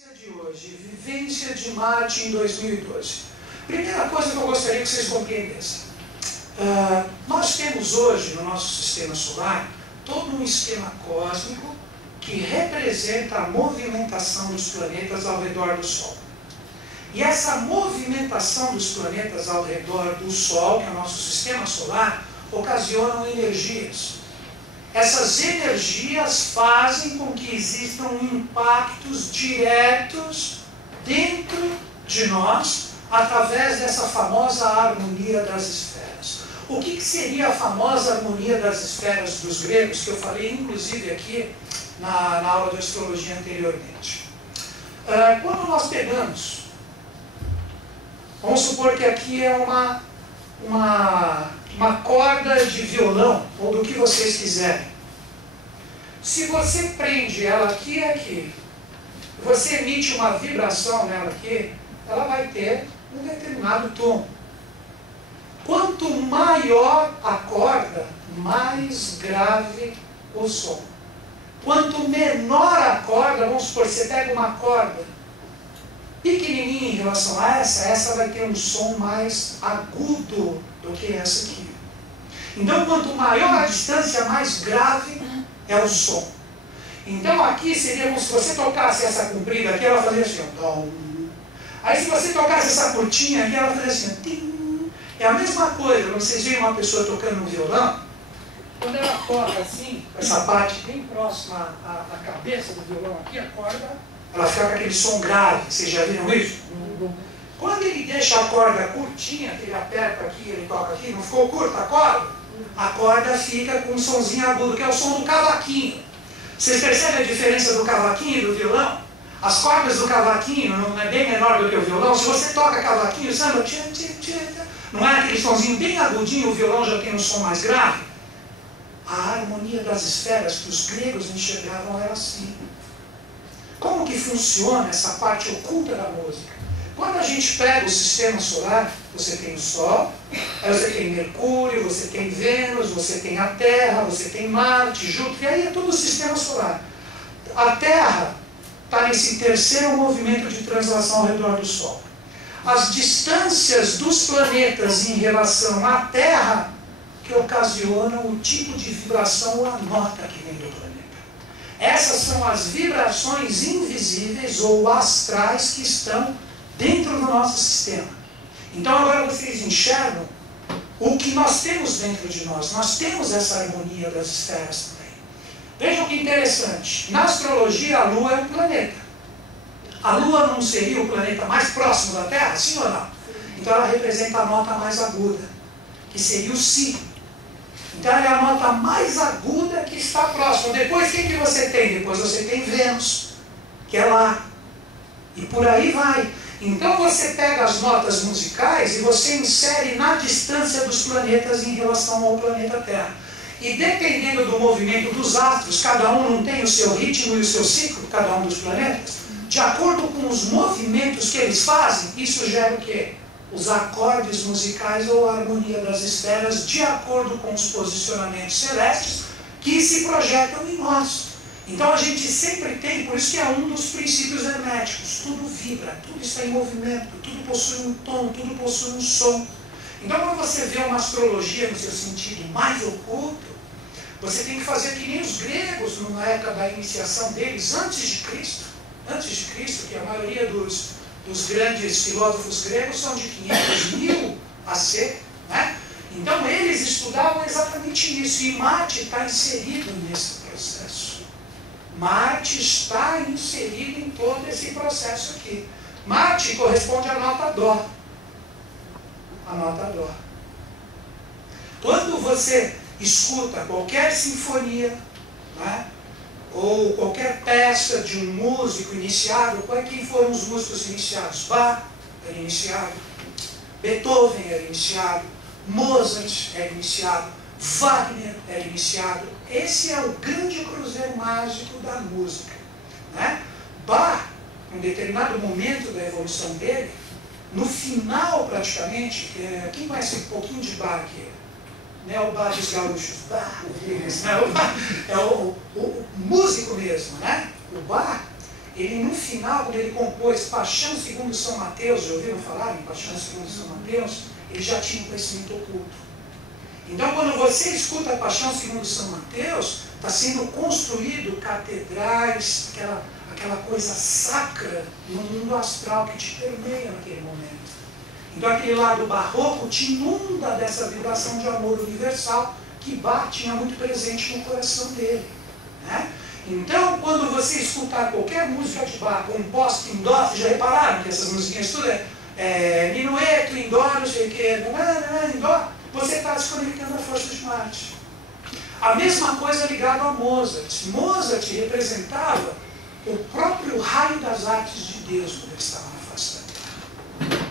De hoje, vivência de Marte em 2012. Primeira coisa que eu gostaria que vocês compreendessem. Nós temos hoje no nosso sistema solar todo um esquema cósmico que representa a movimentação dos planetas ao redor do Sol. E essa movimentação dos planetas ao redor do Sol, que é o nosso sistema solar, ocasionam energias. Essas energias fazem com que existam impactos diretos dentro de nós, através dessa famosa harmonia das esferas. O que seria a famosa harmonia das esferas dos gregos, que eu falei inclusive aqui na aula de astrologia anteriormente? Quando nós pegamos, vamos supor que aqui é uma corda de violão, ou do que vocês quiserem. Se você prende ela aqui e aqui, você emite uma vibração nela aqui, ela vai ter um determinado tom. Quanto maior a corda, mais grave o som. Quanto menor a corda, vamos supor, você pega uma corda pequenininha em relação a essa vai ter um som mais agudo do que essa aqui. Então, quanto maior a distância, mais grave é o som. Então, aqui seria como se você tocasse essa comprida aqui, ela fazia assim, ó. Aí, se você tocasse essa curtinha aqui, ela fazia assim, tim. É a mesma coisa, quando vocês veem uma pessoa tocando um violão, quando ela toca assim, essa parte bem próxima à cabeça do violão aqui, a corda, ela fica com aquele som grave. Vocês já viram isso? Quando ele deixa a corda curtinha, que ele aperta aqui, ele toca aqui, não ficou curta a corda? A corda fica com um sonzinho agudo, que é o som do cavaquinho. Vocês percebem a diferença do cavaquinho e do violão? As cordas do cavaquinho não é bem menor do que o violão. Se você toca cavaquinho, samba, não é aquele sonzinho bem agudinho, o violão já tem um som mais grave? A harmonia das esferas que os gregos enxergavam era assim. Como que funciona essa parte oculta da música? Quando a gente pega o sistema solar, você tem o Sol, aí você tem Mercúrio, você tem Vênus, você tem a Terra, você tem Marte, Júpiter, e aí é todo o sistema solar. A Terra está nesse terceiro movimento de translação ao redor do Sol. As distâncias dos planetas em relação à Terra que ocasionam o tipo de vibração ou a nota que vem do planeta. Essas são as vibrações invisíveis ou astrais que estão dentro do nosso sistema. Então agora vocês enxergam o que nós temos dentro de nós. Nós temos essa harmonia das esferas também. Vejam que interessante. Na astrologia a Lua é um planeta. A Lua não seria o planeta mais próximo da Terra? Sim ou não? Então ela representa a nota mais aguda, que seria o Si. Então ela é a nota mais aguda que está próxima. Depois, quem que você tem? Depois você tem Vênus, que é lá. E por aí vai. Então você pega as notas musicais e você insere na distância dos planetas em relação ao planeta Terra. E dependendo do movimento dos astros, cada um não tem o seu ritmo e o seu ciclo, cada um dos planetas. De acordo com os movimentos que eles fazem, isso gera o quê? Os acordes musicais ou a harmonia das esferas, de acordo com os posicionamentos celestes que se projetam em nós. Então a gente sempre tem, por isso que é um dos princípios herméticos, tudo vibra, tudo está em movimento, tudo possui um tom, tudo possui um som. Então quando você vê uma astrologia no seu sentido mais oculto, você tem que fazer que nem os gregos, na época da iniciação deles, antes de Cristo, que a maioria dos grandes filósofos gregos são de 500.000 AC, né? Então eles estudavam exatamente isso, e Marte está inserido nesse processo. Marte está inserido em todo esse processo aqui. Marte corresponde à nota Dó. A nota Dó. Quando você escuta qualquer sinfonia, né, ou qualquer peça de um músico iniciado, quem foram os músicos iniciados? Bach era iniciado, Beethoven era iniciado, Mozart era iniciado, Wagner era iniciado. Esse é o grande cruzeiro mágico da música, né? Bach, em um determinado momento da evolução dele, no final praticamente, quem conhece um pouquinho de Bach aqui? Né, o Bach dos gaúchos, é o músico mesmo, né? O Bach, ele no final, quando ele compôs Paixão segundo São Mateus, já ouviram falar em Paixão segundo São Mateus? Ele já tinha um conhecimento oculto. Então, quando você escuta a Paixão segundo São Mateus, está sendo construído catedrais, aquela coisa sacra no mundo astral que te permeia naquele momento. Então, aquele lado barroco te inunda dessa vibração de amor universal que Bach tinha muito presente no coração dele, né? Então, quando você escutar qualquer música de Bach composta em dó, vocês já repararam que essas musiquinhas tudo é minueto, em dó, não sei o que, em dó, você está desconectando a força de Marte. A mesma coisa ligada a Mozart. Mozart representava o próprio raio das artes de Deus quando ele estava na face da Terra.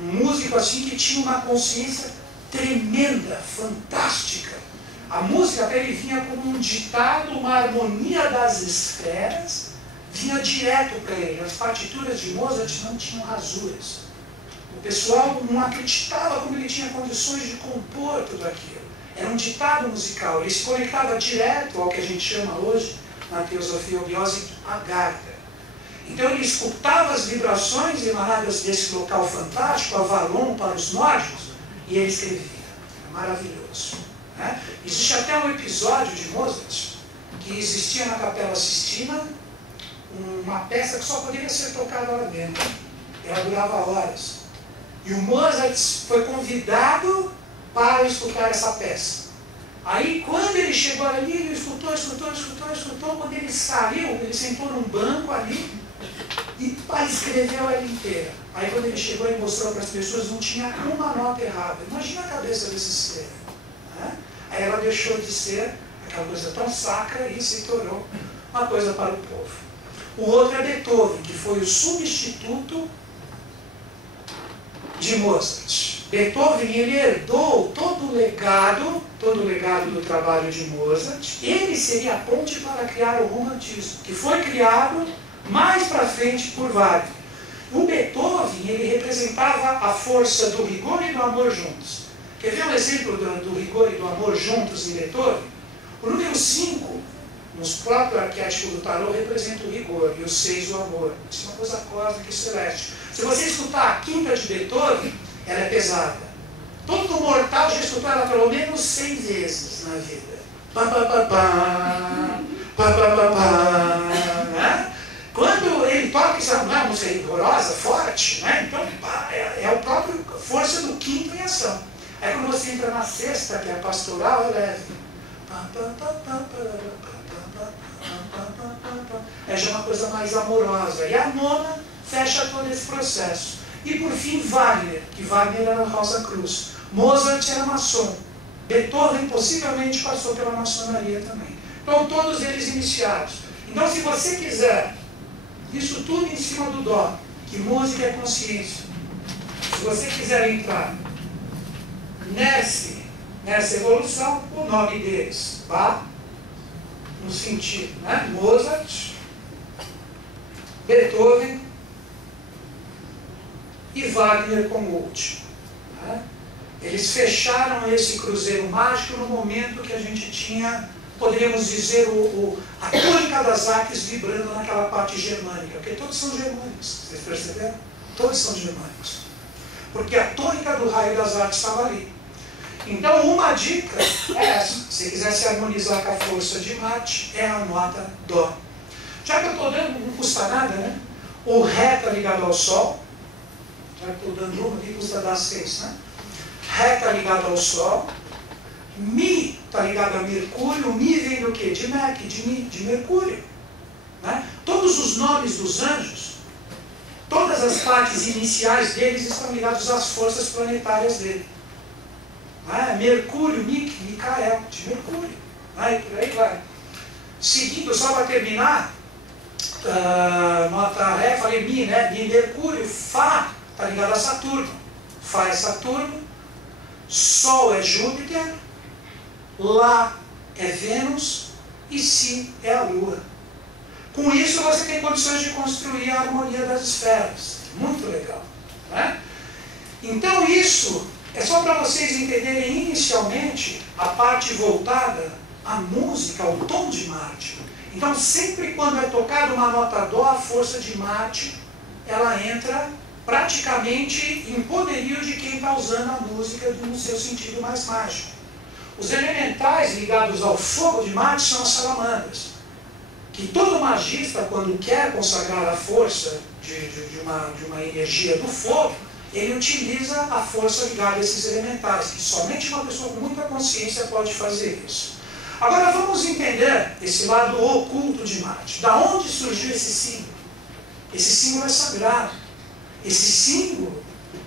Um músico assim que tinha uma consciência tremenda, fantástica. A música dele vinha como um ditado, uma harmonia das esferas, vinha direto para ele. As partituras de Mozart não tinham rasuras. O pessoal não acreditava como ele tinha condições de compor tudo aquilo. Era um ditado musical. Ele se conectava direto ao que a gente chama hoje, na teosofia obiose, Agartha. Então ele escutava as vibrações emanadas desse local fantástico, Avalon para os nórdicos, e ele escrevia. É maravilhoso. Né? Existe até um episódio de Mozart que existia na Capela Sistina uma peça que só poderia ser tocada lá dentro. Ela durava horas. E o Mozart foi convidado para escutar essa peça. Aí, quando ele chegou ali, ele escutou. Quando ele saiu, ele sentou num banco ali e escreveu ela inteira. Aí, quando ele chegou e mostrou para as pessoas, não tinha uma nota errada. Imagina a cabeça desse ser. Né? Aí ela deixou de ser aquela coisa tão sacra e se tornou uma coisa para o povo. O outro é Beethoven, que foi o substituto de Mozart. Beethoven, ele herdou todo o legado do trabalho de Mozart. Ele seria a ponte para criar o romantismo, que foi criado mais para frente por Wagner. O Beethoven, ele representava a força do rigor e do amor juntos. Quer ver um exemplo do rigor e do amor juntos em Beethoven? O número 5, nos próprios arquétipos do tarô, representa o rigor, e o 6 o amor. Isso é uma coisa cósmica e celeste. Se você escutar a quinta de Beethoven, ela é pesada. Todo mortal já escutou ela pelo menos 100 vezes na vida. Pá, pá, pá, pá, pá, pá, pá, pá, né? Quando ele toca, isso é uma música rigorosa, forte, né? Então é a própria força do quinto em ação. Aí quando você entra na sexta, que é a pastoral, é leve. É já uma coisa mais amorosa. E a nona fecha todo esse processo. E por fim, Wagner, que Wagner era Rosa Cruz. Mozart era maçom. Beethoven possivelmente passou pela maçonaria também. Então todos eles iniciados. Então se você quiser, isso tudo em cima do dó, que música é consciência. Se você quiser entrar nessa evolução, o nome deles, Bach, no sentido, né? Mozart, Beethoven e Wagner como último. Né? Eles fecharam esse cruzeiro mágico no momento que a gente tinha, poderíamos dizer, a tônica das artes vibrando naquela parte germânica, porque todos são germânicos, vocês perceberam? Todos são germânicos. Porque a tônica do raio das artes estava ali. Então, uma dica é essa. Se quiser se harmonizar com a força de Marte, é a nota Dó. Já que eu estou dando, não custa nada, né? O Ré está ligado ao Sol. Já que eu estou dando uma, aqui custa dar 6, né? Ré está ligado ao Sol. Mi está ligado a Mercúrio. O Mi vem do quê? De Merc, de Mercúrio. Né? Todos os nomes dos anjos, todas as partes iniciais deles estão ligados às forças planetárias dele. Mercúrio, Micael, de Mercúrio. E por aí vai. Seguindo, só para terminar, nota Ré, falei Mi, né? Mi, Mercúrio, Fá está ligado a Saturno. Fá é Saturno, Sol é Júpiter, Lá é Vênus e Si é a Lua. Com isso você tem condições de construir a harmonia das esferas. Muito legal. Né? Então isso é só para vocês entenderem inicialmente a parte voltada à música, ao tom de Marte. Então, sempre quando é tocada uma nota Dó, a força de Marte, ela entra praticamente em poderio de quem está usando a música no seu sentido mais mágico. Os elementais ligados ao fogo de Marte são as salamandras, que todo magista, quando quer consagrar a força de uma energia do fogo, ele utiliza a força ligada a esses elementais, e somente uma pessoa com muita consciência pode fazer isso. Agora vamos entender esse lado oculto de Marte. Da onde surgiu esse símbolo? Esse símbolo é sagrado. Esse símbolo,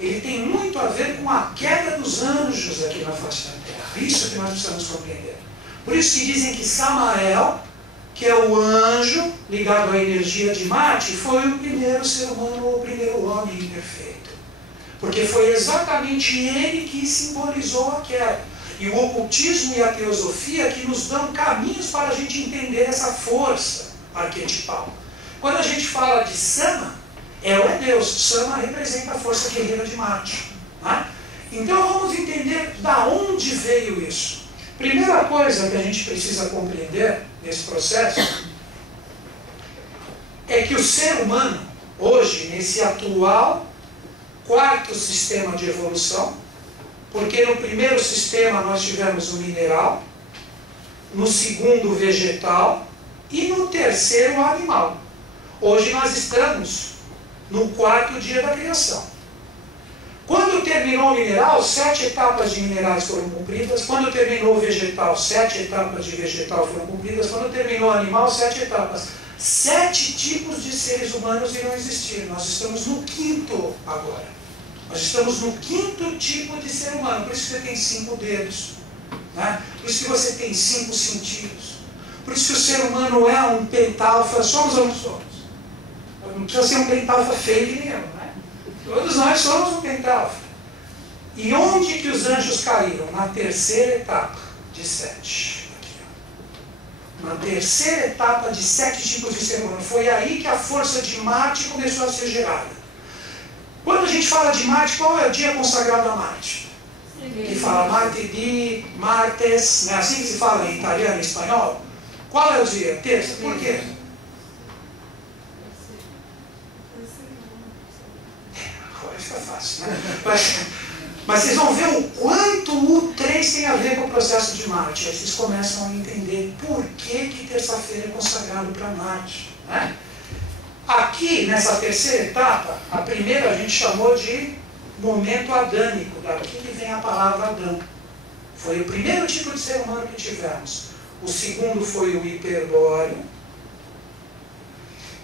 ele tem muito a ver com a queda dos anjos aqui na face da Terra. Isso que nós precisamos compreender. Por isso que dizem que Samael, que é o anjo ligado à energia de Marte, foi o primeiro ser humano, ou o primeiro homem imperfeito. Porque foi exatamente ele que simbolizou a queda. E o ocultismo e a teosofia que nos dão caminhos para a gente entender essa força arquetipal. Quando a gente fala de Sama, é Deus. Sama representa a força guerreira de Marte. Né? Então vamos entender da onde veio isso. Primeira coisa que a gente precisa compreender nesse processo é que o ser humano, hoje, nesse atual quarto sistema de evolução, porque no primeiro sistema nós tivemos o mineral, no segundo o vegetal e no terceiro o animal. Hoje nós estamos no quarto dia da criação. Quando terminou o mineral, 7 etapas de minerais foram cumpridas. Quando terminou o vegetal, 7 etapas de vegetal foram cumpridas. Quando terminou o animal, 7 etapas. 7 tipos de seres humanos irão existir. Nós estamos no 5º agora. Nós estamos no 5º tipo de ser humano. Por isso que você tem 5 dedos. Né? Por isso que você tem 5 sentidos. Por isso que o ser humano é um pentalfa. Somos ou não somos? Não precisa ser um pentalfa feio de nenhum. Né? Todos nós somos um pentalfa. E onde que os anjos caíram? Na terceira etapa de 7. Aqui, ó. Na terceira etapa de 7 tipos de ser humano. Foi aí que a força de Marte começou a ser gerada. Quando a gente fala de Marte, qual é o dia consagrado a Marte? Que fala Martedì, Martes, não é assim que se fala em italiano e espanhol? Qual é o dia? Terça. Por quê? Agora fica fácil, né? Mas vocês vão ver o quanto o 3 tem a ver com o processo de Marte. Aí vocês começam a entender por que terça-feira é consagrado para Marte. Né? Aqui, nessa terceira etapa, a primeira a gente chamou de momento adâmico, daqui que vem a palavra Adão. Foi o primeiro tipo de ser humano que tivemos. O segundo foi o hiperbóreo.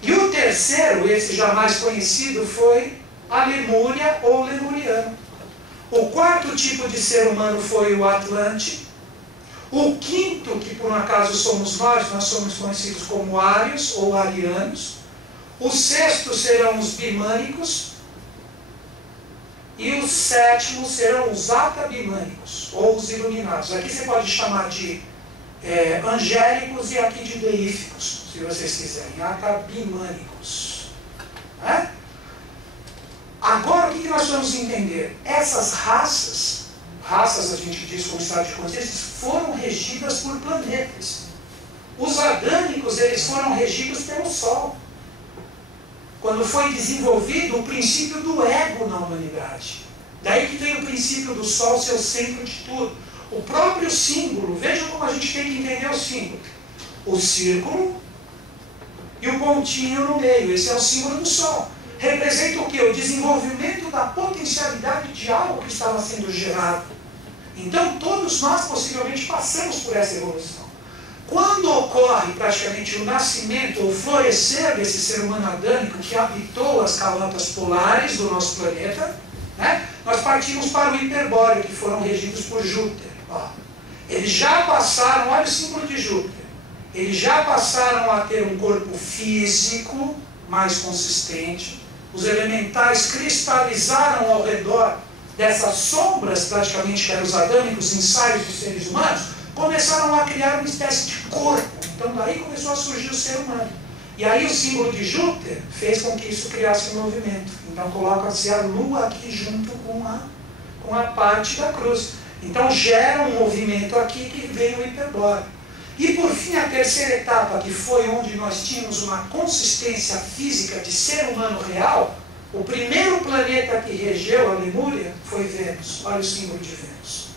E o terceiro, esse já mais conhecido, foi a Lemúria ou Lemuriano. O quarto tipo de ser humano foi o Atlante. O quinto, que por um acaso somos nós somos conhecidos como Ários ou Arianos. O sexto serão os bimânicos. E os sétimos serão os atabimânicos, ou os iluminados. Aqui você pode chamar de angélicos e aqui de deíficos, se vocês quiserem. Atabimânicos. Né? Agora, o que nós vamos entender? Essas raças a gente diz como estado de consciência, foram regidas por planetas. Os adâmicos, eles foram regidos pelo Sol. Quando foi desenvolvido o princípio do ego na humanidade. Daí que tem o princípio do Sol ser o centro de tudo. O próprio símbolo, veja como a gente tem que entender o símbolo. O círculo e o pontinho no meio, esse é o símbolo do Sol. Representa o quê? O desenvolvimento da potencialidade de algo que estava sendo gerado. Então todos nós possivelmente passamos por essa evolução. Quando ocorre praticamente o nascimento ou florescer desse ser humano adâmico que habitou as calotas polares do nosso planeta, né, nós partimos para o hiperbóreo, que foram regidos por Júpiter. Ó, eles já passaram, olha o símbolo de Júpiter, eles já passaram a ter um corpo físico mais consistente, os elementais cristalizaram ao redor dessas sombras, praticamente que eram os adâmicos, ensaios dos seres humanos, começaram a criar uma espécie de corpo. Então daí começou a surgir o ser humano. E aí o símbolo de Júpiter fez com que isso criasse um movimento. Então coloca-se a Lua aqui junto com a parte da cruz. Então gera um movimento aqui que vem o hiperbóreo. E por fim, a terceira etapa, que foi onde nós tínhamos uma consistência física de ser humano real, o primeiro planeta que regeu a Lemúria foi Vênus. Olha o símbolo de Vênus.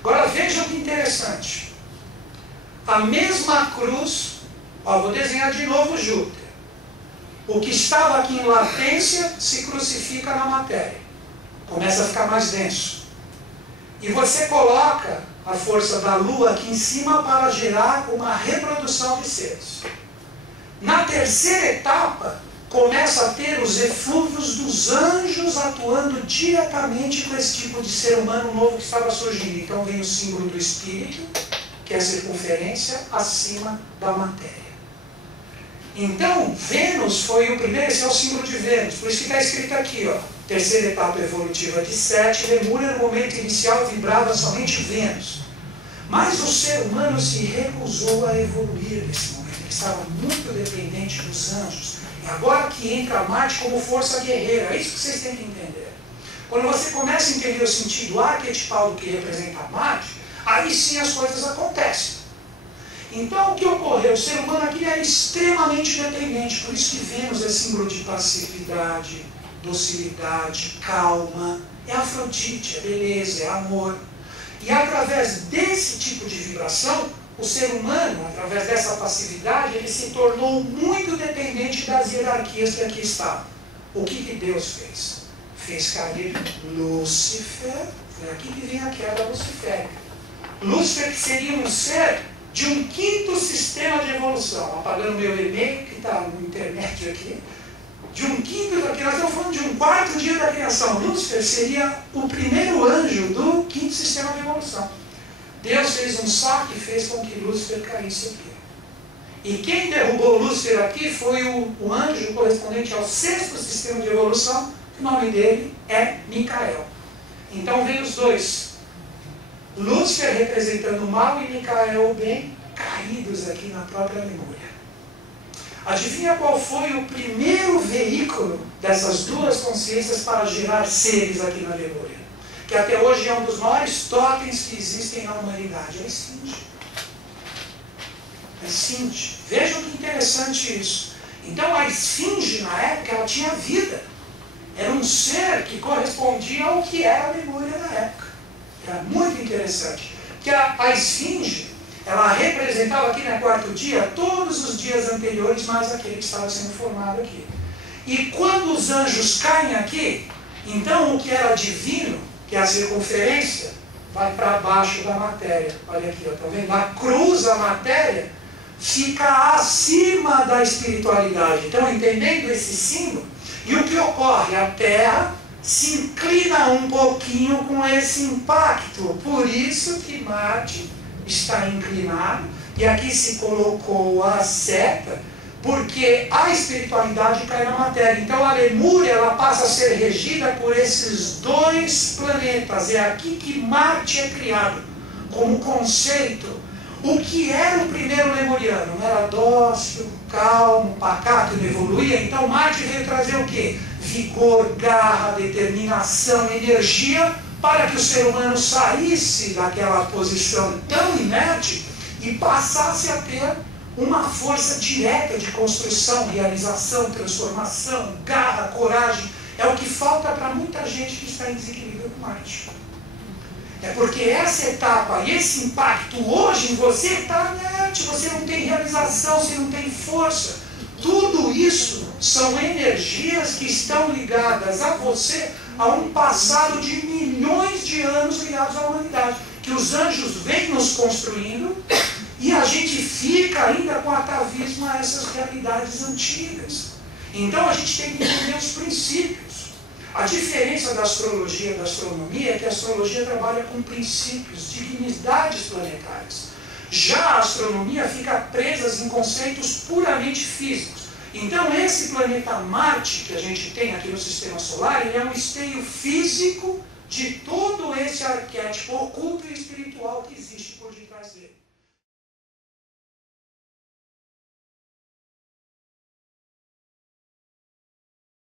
Agora vejam que interessante. A mesma cruz, ó, vou desenhar de novo Júpiter. O que estava aqui em latência se crucifica na matéria. Começa a ficar mais denso. E você coloca a força da Lua aqui em cima para gerar uma reprodução de seres. Na terceira etapa, começa a ter os eflúvios dos anjos atuando diretamente com esse tipo de ser humano novo que estava surgindo. Então vem o símbolo do espírito, que é a circunferência acima da matéria. Então, Vênus foi o primeiro, esse é o símbolo de Vênus, por isso que está escrito aqui, ó, terceira etapa evolutiva de Sete, Lemúria no momento inicial vibrava somente Vênus. Mas o ser humano se recusou a evoluir nesse momento, ele estava muito dependente dos anjos. E agora que entra Marte como força guerreira, é isso que vocês têm que entender. Quando você começa a entender o sentido arquetipal do que representa Marte, aí sim as coisas acontecem. Então, o que ocorreu? O ser humano aqui é extremamente dependente, por isso que Vênus é símbolo de passividade, docilidade, calma, é Afrodite, é beleza, é amor. E através desse tipo de vibração, o ser humano, através dessa passividade, ele se tornou muito dependente das hierarquias que aqui estavam. O que Deus fez? Fez cair Lúcifer, foi aqui que vem a queda luciférica. Lúcifer que seria um ser de um quinto sistema de evolução, apagando meu e-mail, que está no intermédio aqui, de um quinto da criação, nós estamos falando de um quarto dia da criação. Lúcifer seria o primeiro anjo do quinto sistema de evolução. Deus fez um saque e fez com que Lúcifer caísse aqui. E quem derrubou Lúcifer aqui foi o anjo correspondente ao sexto sistema de evolução, o nome dele é Micael. Então vem os dois. Lúcifer representando o mal e Micael o bem, caídos aqui na própria Lemúria. Adivinha qual foi o primeiro veículo dessas duas consciências para gerar seres aqui na Lemúria? Que até hoje é um dos maiores totens que existem na humanidade, é a Esfinge. A Esfinge. Vejam que interessante isso. Então a Esfinge, na época, ela tinha vida. Era um ser que correspondia ao que era a Lemúria na época. Era muito interessante. Que a Esfinge, ela representava aqui no quarto dia todos os dias anteriores, mais aquele que estava sendo formado aqui. E quando os anjos caem aqui, então o que era divino, que é a circunferência, vai para baixo da matéria. Olha aqui, está vendo? A cruz, a matéria, fica acima da espiritualidade. Então, entendendo esse símbolo, e o que ocorre? A Terra se inclina um pouquinho com esse impacto. Por isso que Marte está inclinado, e aqui se colocou a seta, porque a espiritualidade cai na matéria. Então a Lemúria, ela passa a ser regida por esses dois planetas. É aqui que Marte é criado como conceito. O que era o primeiro lemuriano? Era dócil, calmo, pacato, não evoluía. Então Marte veio trazer o quê? Vigor, garra, determinação, energia, para que o ser humano saísse daquela posição tão inerte e passasse a ter uma força direta de construção, realização, transformação, garra, coragem. É o que falta para muita gente que está em desequilíbrio com Marte. É porque essa etapa e esse impacto hoje em você está inerte, você não tem realização, você não tem força. Tudo isso são energias que estão ligadas a você a um passado de milhões de anos ligados à humanidade, que os anjos vêm nos construindo e a gente fica ainda com atavismo a essas realidades antigas. Então a gente tem que entender os princípios. A diferença da astrologia e da astronomia é que a astrologia trabalha com princípios, dignidades planetárias. Já a astronomia fica presa em conceitos puramente físicos. Então esse planeta Marte que a gente tem aqui no sistema solar, ele é um esteio físico de todo esse arquétipo oculto e espiritual que